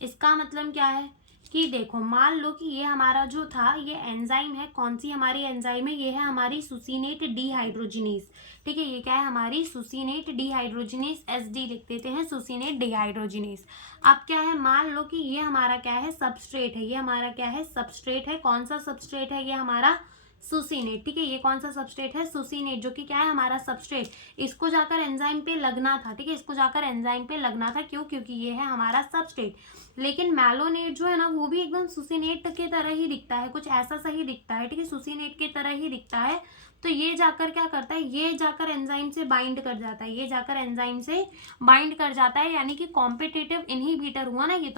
इसका मतलब क्या है कि देखो मान लो कि ये हमारा जो था ये एंजाइम है, कौन सी हमारी एंजाइम है, ये है हमारी सुसीनेट डिहाइड्रोजिनेस, ठीक है, ये क्या है हमारी सुसीनेट डिहाइड्रोजिनेस, SD लिख देते हैं, सुसीनेट डिहाइड्रोजिनेस। अब क्या है, मान लो कि ये हमारा क्या है, सबस्ट्रेट है, ये हमारा क्या है, सबस्ट्रेट है, कौन सा सबस्ट्रेट है, ये हमारा सुसीनेट, ठीक है, ये कौन सा सबस्ट्रेट है, सुसीनेट, जो कि क्या है हमारा सबस्ट्रेट। इसको जाकर एंजाइम पे लगना था, ठीक है, इसको जाकर एंजाइम पे लगना था, क्यों, क्योंकि ये है हमारा सबस्ट्रेट। लेकिन मैलोनेट जो है ना वो भी एकदम सुसीनेट के तरह ही दिखता है, कुछ ऐसा सा ही दिखता है, ठीक है, सुसीनेट के तरह ही दिखता है। तो ये जाकर क्या करता है, ये जाकर एंजाइम से बाइंड कर जाता है, ये जाकर एंजाइम से बाइंड कर जाता है, यानी कि कॉम्पिटिटिव इनहिबिटर हुआ ना ये।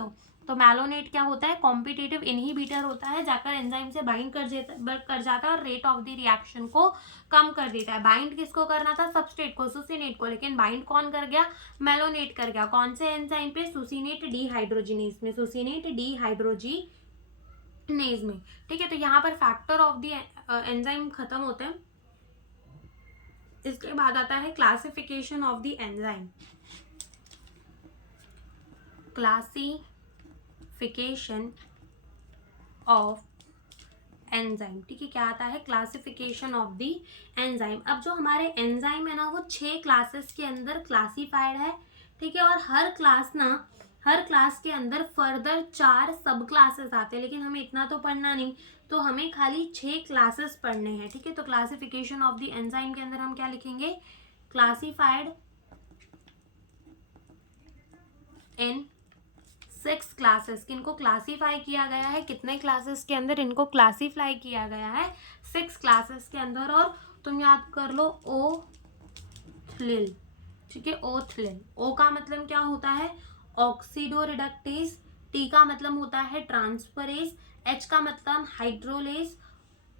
तो मैलोनेट क्या होता है, कॉम्पिटिटिव इनहिबिटर होता है, जाकर एंजाइम से बाइंड कर जाता है और रेट ऑफ द रिएक्शन को कम कर देता है। बाइंड किसको करना था, सबस्ट्रेट को, सुसीनेट को, लेकिन बाइंड कौन कर गया, मैलोनेट कर गया, कौन से एंजाइम पे, सुसीनेट डिहाइड्रोजिनेज में, सुसीनेट डिहाइड्रोजिनेज में, ठीक है। तो यहाँ पर फैक्टर ऑफ द एंजाइम खत्म होते हैं। इसके बाद आता है classification of the enzyme, classification of enzyme, ठीक है, क्या आता है, क्लासिफिकेशन ऑफ द एंजाइम। अब जो हमारे एंजाइम है ना वो 6 क्लासेस के अंदर क्लासिफाइड है, ठीक है, और हर क्लास के अंदर फर्दर 4 सब क्लासेस आते हैं, लेकिन हमें इतना तो पढ़ना नहीं, तो हमें खाली 6 क्लासेस पढ़ने हैं, ठीक है। तो क्लासिफिकेशन ऑफ द एंजाइम के अंदर हम क्या लिखेंगे, क्लासिफाइड इन 6 क्लासेस, किनको क्लासीफाई किया गया है, कितने क्लासेस के अंदर इनको क्लासीफाई किया गया है, 6 क्लासेस के अंदर। और तुम याद कर लो ओथलिल, ठीक है, ओथलिल, ओ का मतलब क्या होता है, ऑक्सीडो रिडक्टेज, टी का मतलब होता है ट्रांसफरेज, एच का मतलब हाइड्रोलेज,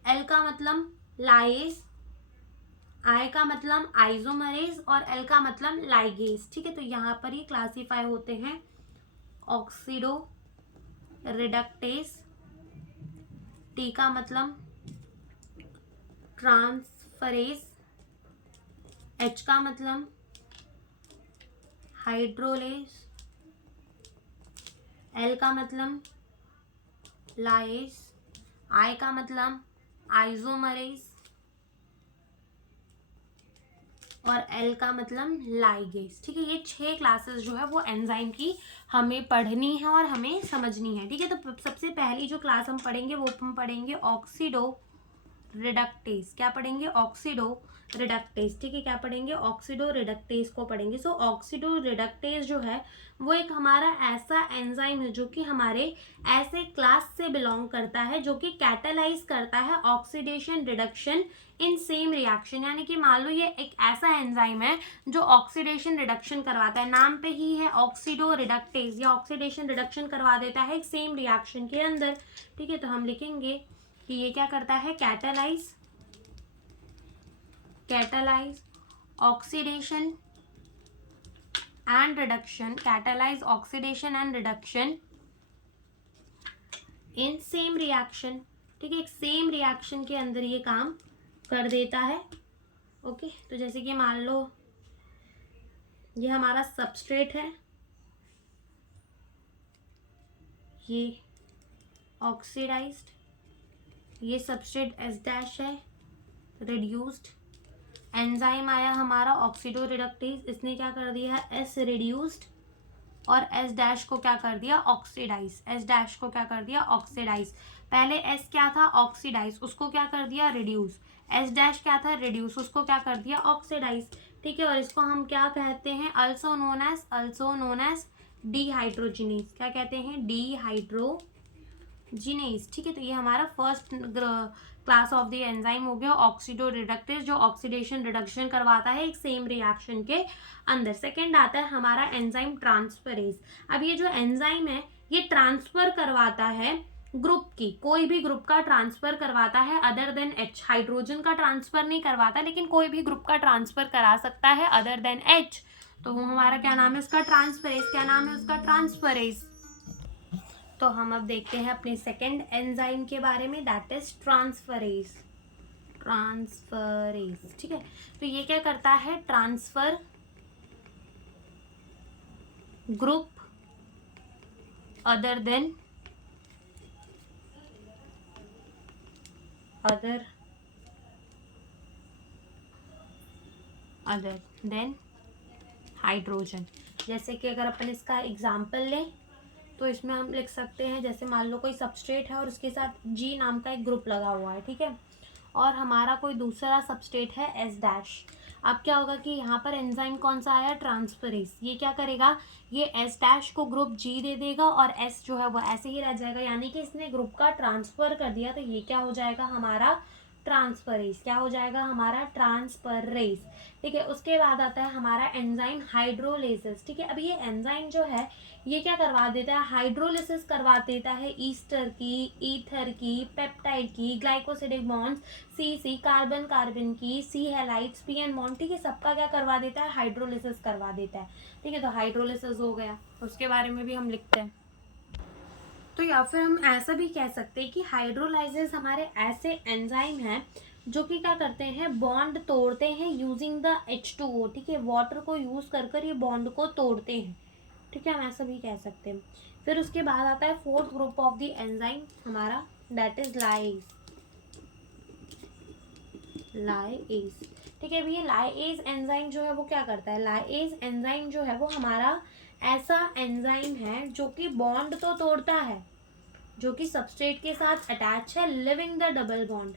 एल का मतलब लाइज, आई का मतलब आइसोमरेज और एल का मतलब लाइगेज, ठीक है। तो यहाँ पर ये क्लासीफाई होते हैं ऑक्सीडो रिडक्टेज, टी का मतलब ट्रांसफरेज, एच का मतलब हाइड्रोलेज, एल का मतलब लाइज, आई का मतलब आइसोमरेज और एल का मतलब लाइगेज, ठीक है। ये 6 क्लासेस जो है वो एंजाइम की हमें पढ़नी है और हमें समझनी है, ठीक है। तो सबसे पहली जो क्लास हम पढ़ेंगे वो हम पढ़ेंगे ऑक्सीडो रिडक्टेज, क्या पढ़ेंगे, ऑक्सीडो रिडक्टेज, ठीक है, क्या पढ़ेंगे, ऑक्सीडो रिडक्टेज को पढ़ेंगे। सो ऑक्सीडो रिडक्टेज जो है वो एक हमारा ऐसा एंजाइम है जो कि हमारे ऐसे क्लास से बिलोंग करता है जो कि कैटालाइज करता है oxidation reduction in same reaction, यानी कि मान लो ये एक ऐसा एंजाइम है जो ऑक्सीडेशन रिडक्शन करवाता है, नाम पे ही है ऑक्सीडो रिडक्टेज, या ऑक्सीडेशन रिडक्शन करवा देता है एक सेम रिएक्शन के अंदर, ठीक है। तो हम लिखेंगे कि ये क्या करता है, catalyse oxidation and reduction, catalyse oxidation and reduction in same reaction, ठीक है, एक सेम रिएक्शन के अंदर ये काम कर देता है। ओके, तो जैसे कि मान लो ये हमारा सबस्ट्रेट है, ये ऑक्सीडाइज्ड, ये सबस्ट्रेट एस डैश है, रिड्यूस्ड, एंजाइम आया हमारा ऑक्सीडो रिडक्टेज, इसने क्या कर दिया है एस रिड्यूस्ड, और एस डैश को क्या कर दिया ऑक्सीडाइज, एस डैश को क्या कर दिया ऑक्सीडाइज। पहले एस क्या था ऑक्सीडाइज, उसको क्या कर दिया रिड्यूस, एस डैश क्या था रिड्यूस, उसको क्या कर दिया ऑक्सीडाइज, ठीक है। और इसको हम क्या कहते हैं, अल्सो नोन एज डीहाइड्रोजिनेज, क्या कहते हैं डीहाइड्रोजिनेज, ठीक है। तो ये हमारा first class of the enzyme हो गया ऑक्सीडो रिडक्टेज, जो ऑक्सीडेशन रिडक्शन करवाता है एक सेम रिएक्शन के अंदर। सेकेंड आता है हमारा एंजाइम ट्रांसफरेज। अब ये जो एंजाइम है ये ट्रांसफर करवाता है ग्रुप की, कोई भी ग्रुप का ट्रांसफर करवाता है अदर देन एच, हाइड्रोजन का ट्रांसफर नहीं करवाता लेकिन कोई भी ग्रुप का ट्रांसफर करा सकता है अदर देन एच। तो वो हमारा क्या नाम है उसका ट्रांसफरेज, क्या नाम है उसका ट्रांसफरेज। तो हम अब देखते हैं अपने सेकेंड एंजाइम के बारे में, दैट इज ट्रांसफरेज, ट्रांसफरेज, ठीक है। तो ये क्या करता है transfer group other than other than hydrogen. जैसे कि अगर अपन इसका एग्जाम्पल लें तो इसमें हम लिख सकते हैं, जैसे मान लो कोई सबस्ट्रेट है और उसके साथ जी नाम का एक ग्रुप लगा हुआ है, ठीक है, और हमारा कोई दूसरा सबस्ट्रेट है एस डैश। अब क्या होगा कि यहाँ पर एंजाइम कौन सा आया ट्रांसफरेज, ये क्या करेगा ये एस डैश को ग्रुप जी दे देगा और एस जो है वो ऐसे ही रह जाएगा, यानी कि इसने ग्रुप का ट्रांसफर कर दिया। तो ये क्या हो जाएगा हमारा ट्रांसफरेज, क्या हो जाएगा हमारा ट्रांसफरेज, ठीक है। उसके बाद आता है हमारा एंजाइम हाइड्रोलिसिस, ठीक है। अब ये एंजाइम जो है ये क्या करवा देता है हाइड्रोलिसिस करवा देता है ईस्टर की, ईथर की, पेप्टाइड की, ग्लाइकोसिडिक बॉन्ड्स, सी कार्बन कार्बन की, सी हैलाइड्स, पी एन बॉन्ड, ठीक है, सबका क्या करवा देता है हाइड्रोलिसिस करवा देता है, ठीक है। तो हाइड्रोलिसिस हो गया, उसके बारे में भी हम लिखते हैं। तो या फिर हम ऐसा भी कह सकते हैं कि हाइड्रोलाइसिस हमारे ऐसे एंजाइम हैं जो कि क्या करते हैं बॉन्ड तोड़ते हैं यूजिंग द H2O, ठीक है, वाटर को यूज कर कर ये बॉन्ड को तोड़ते हैं, ठीक है, हम ऐसा भी कह सकते हैं। फिर उसके बाद आता है fourth group of the enzyme हमारा, दैट इज लाइज, ठीक है। अभी ये लाइएज एंजाइम जो है वो क्या करता है, लाइएज एंजाइम जो है वो हमारा ऐसा एंजाइम है जो कि बॉन्ड तो तोड़ता है, जो कि सबस्ट्रेट के साथ अटैच है, लिविंग द डबल बॉन्ड,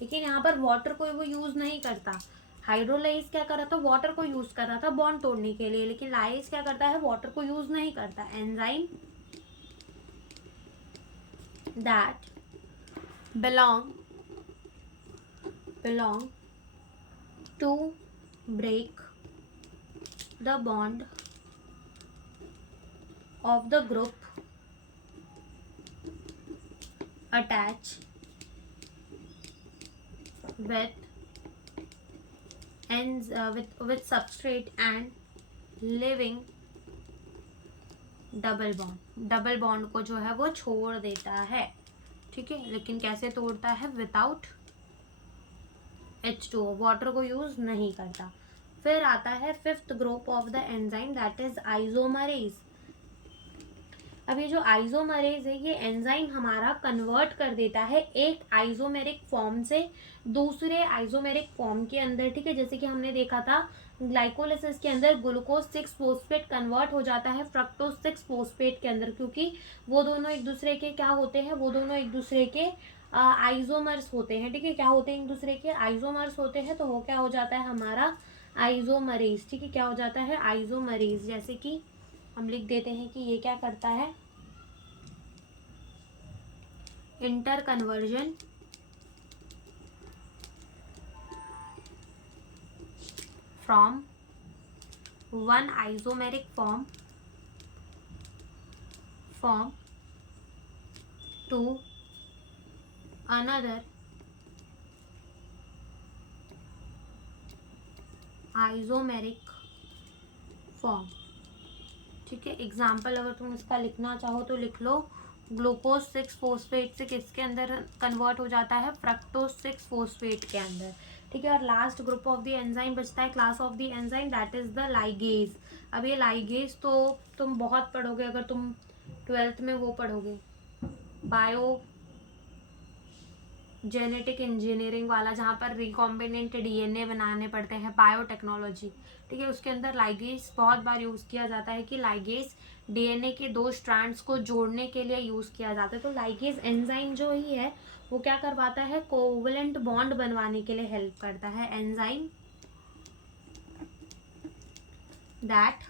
लेकिन यहाँ पर वाटर को वो यूज नहीं करता। हाइड्रोलाइज क्या कर रहा था वाटर को यूज कर रहा था बॉन्ड तोड़ने के लिए, लेकिन लाइज क्या करता है वाटर को यूज नहीं करता। Enzyme that belong to break the bond of the group attach with with substrate and living double bond को जो है वो छोड़ देता है, ठीक है। लेकिन कैसे तोड़ता है, विदाउट H2O, वाटर को यूज नहीं करता। फिर आता है fifth group of the enzyme that is isomerase. अब ये जो आइसोमरेज है ये एंजाइम हमारा कन्वर्ट कर देता है एक आइसोमेरिक फॉर्म से दूसरे आइसोमेरिक फॉर्म के अंदर, ठीक है। जैसे कि हमने देखा था ग्लाइकोलिसिस के अंदर ग्लूकोज 6 फोस्फेट कन्वर्ट हो जाता है फ्रक्टोज 6 फोस्फेट के अंदर, क्योंकि वो दोनों एक दूसरे के क्या होते हैं, वो दोनों एक दूसरे के आइसोमर्स होते हैं, ठीक है। क्या होते हैं एक दूसरे के आइसोमर्स होते हैं, तो वो क्या हो जाता है हमारा आइसोमरेज, ठीक है, क्या हो जाता है आइसोमरेज। जैसे कि हम लिख देते हैं कि ये क्या करता है interconversion from one isomeric form to another isomeric form, ठीक है। एग्जाम्पल अगर तुम इसका लिखना चाहो तो लिख लो, ग्लूकोज 6 फोस्फेट से किसके अंदर कन्वर्ट हो जाता है, फ्रक्टोज 6 फोस्फेट के अंदर, ठीक है। और last group of the enzyme बचता है, class of the enzyme, that is the ligase. अब ये लाइगेज तो तुम बहुत पढ़ोगे, अगर तुम 12th में वो पढ़ोगे बायो जेनेटिक इंजीनियरिंग वाला, जहाँ पर रिकॉम्बिनेंट डीएनए बनाने पड़ते हैं, बायोटेक्नोलॉजी, ठीक है। उसके अंदर लाइगेज बहुत बार यूज़ किया जाता है कि लाइगेज डीएनए के 2 स्ट्रैंड्स को जोड़ने के लिए यूज़ किया जाता है। तो लाइगेज एंजाइम जो ही है वो क्या करवाता है, कोवलेंट बॉन्ड बनवाने के लिए हेल्प करता है। Enzyme that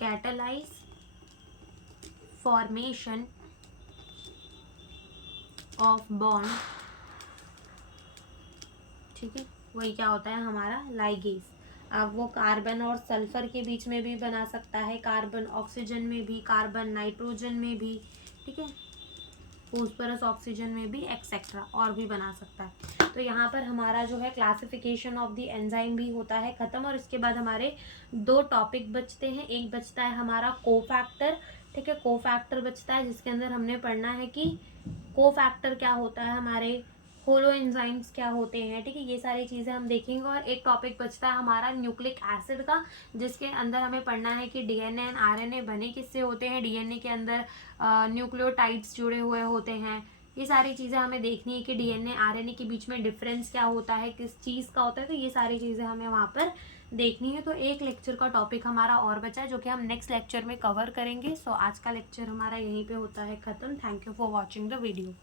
catalyse formation of bond, ठीक है, वही क्या होता है हमारा लाइगेज। अब वो कार्बन और सल्फर के बीच में भी बना सकता है, कार्बन ऑक्सीजन में भी, कार्बन नाइट्रोजन में भी, ठीक है, फॉस्फोरस ऑक्सीजन में भी, एक्सेट्रा, और भी बना सकता है। तो यहाँ पर हमारा जो है क्लासिफिकेशन ऑफ द एंजाइम भी होता है ख़त्म। और इसके बाद हमारे 2 टॉपिक बचते हैं। एक बचता है हमारा कोफैक्टर, ठीक है, कोफैक्टर बचता है, जिसके अंदर हमने पढ़ना है कि कोफैक्टर क्या होता है, हमारे होलो एंजाइम्स क्या होते हैं, ठीक है, ये सारी चीज़ें हम देखेंगे। और एक टॉपिक बचता है हमारा न्यूक्लिक एसिड का, जिसके अंदर हमें पढ़ना है कि डीएनए एंड आरएनए बने किससे होते हैं, डीएनए के अंदर न्यूक्लियोटाइड्स जुड़े हुए होते हैं। ये सारी चीज़ें हमें देखनी है कि डीएनए आरएनए के बीच में डिफरेंस क्या होता है, किस चीज़ का होता है, तो ये सारी चीज़ें हमें वहाँ पर देखनी है। तो एक लेक्चर का टॉपिक हमारा और बचा है, जो कि हम नेक्स्ट लेक्चर में कवर करेंगे। सो आज का लेक्चर हमारा यहीं पे होता है ख़त्म। Thank you for watching the video.